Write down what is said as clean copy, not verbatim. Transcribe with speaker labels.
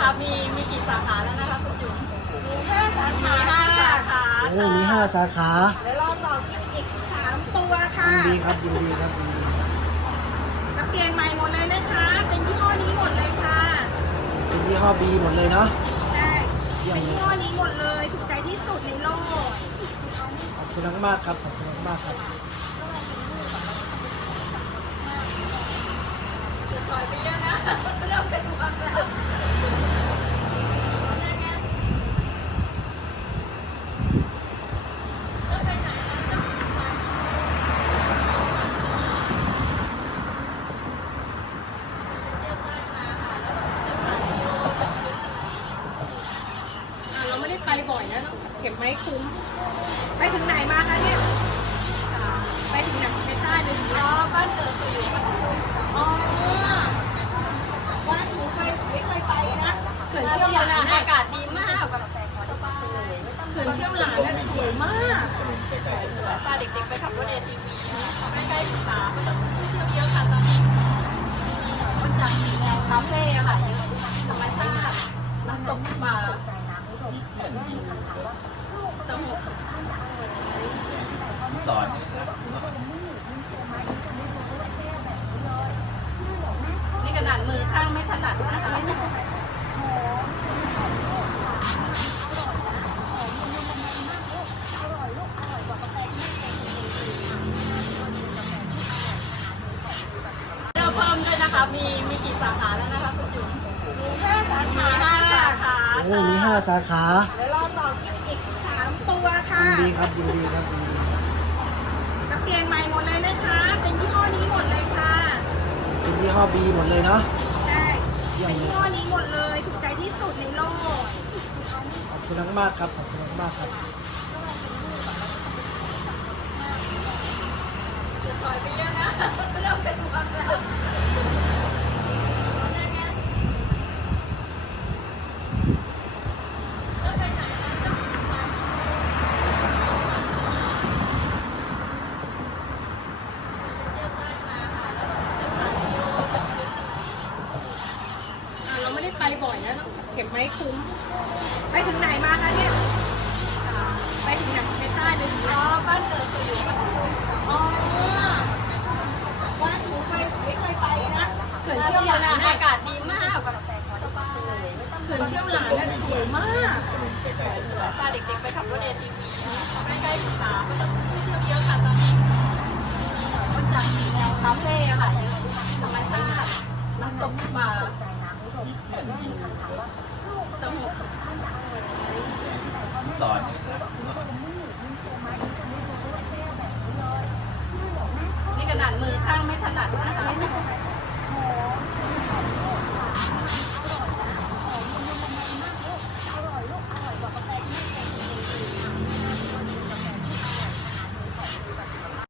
Speaker 1: นะคะมีกี่สาขาแล้วนะคะคุณจุ๋ม
Speaker 2: มี5 สาขาค่ะ
Speaker 3: โอ้มี5 สาขา
Speaker 2: เดี๋ยวรอต่ออีก3 ตัวค่ะ
Speaker 3: ยินดีครับยินดีครับยินดี
Speaker 2: จะเปลี่ยนใหม่หมดเลยนะคะ เป็นยี่ห้อนี้หมดเลยค่ะ
Speaker 3: เป็นยี่ห้อบีหมดเลยเนาะ
Speaker 2: ใช่เป็นยี่ห้อนี้หมดเลยถูกใจที่สุดในโลก
Speaker 3: ขอบคุณมากครับขอบคุณมากครับ
Speaker 1: ปล่อยไปเยอะนะเริ่มเป็นความแล้ว
Speaker 2: เราไม่ได้ไปบ่อยนะต้องเก็บไม้คุ้ม ไปถึงไหนมาคะเนี่ย ไปถึงไหนไปใต้ไปถึงไหน
Speaker 1: บ้านเกิดอยู่พัทลุง
Speaker 2: อ๋อว่าหนูไม่เคยไปนะเขื่อน
Speaker 1: เที่
Speaker 2: เชี่
Speaker 1: ย
Speaker 2: ยว วหลาน
Speaker 1: นะ
Speaker 2: น่ะ
Speaker 1: อากาศดีมาก
Speaker 2: เขื่อนเชี่ยวหลานน่ะสวยมาก
Speaker 1: พาเด็กๆไปขับรถ ATV ใกล้ๆศึกษาเที่ยวเยอะค่ะตอนนี้คนจากแนวคาเฟ่ค่ะธรรมชาติน้ำตกป่าสงบ
Speaker 4: สอน
Speaker 1: นี่ขนาดมือข้างไม่ถนัดนะคะ เราเพิ่มด้วยนะคะ มีกี่สาขาแล้วนะคะคุณจุ๋ม
Speaker 2: มี5 สาขา
Speaker 1: 5 สาขา
Speaker 3: โอ้มี5 สาขา
Speaker 2: เดี๋ยวรอต่ออีก3 ตัวค่ะ
Speaker 3: ยินดีครับยินดีครับยินดี
Speaker 2: จะเปลี่ยนใหม่หมดเลยนะคะ เป็นยี่ห้อนี้หมดเลยค่ะ
Speaker 3: เป็นยี่ห้อบีหมดเลยเนาะ
Speaker 2: ใช่เป็นยี่ห้อนี้หมดเลยถูกใจที่สุดในโลก
Speaker 3: ขอบคุณมากครับขอบคุณมากครับ
Speaker 1: ปล่อยไปเยอะนะเริ่มเป็นความแล้ว
Speaker 2: เราไม่ได้ไปบ่อยนะต้องเก็บไม้คุ้ม ไปถึงไหนมาคะเนี่ย ไปถึงไหนไปใต้ไปถึงไหน
Speaker 1: บ้านเกิดอยู่พัทลุง
Speaker 2: อ๋อว่าหนูไม่เคยไปนะเขื่อน
Speaker 1: เที่
Speaker 2: เชี่ยว
Speaker 1: ยว
Speaker 2: หลาน
Speaker 1: นะ
Speaker 2: น่ะ
Speaker 1: อากาศดีมาก
Speaker 2: เขื่อนเชี่ยวหลานน่ะสวยมาก
Speaker 1: พาเด็กๆไปขับรถ ATV ใกล้ๆศึกษาเที่ยวเยอะค่ะตอนนี้คนจากแนวคาเฟ่ค่ะธรรมชาติน้ำตกป่าสงบ
Speaker 4: สอน
Speaker 1: นี่ขนาดมือข้างไม่ถนัดนะคะ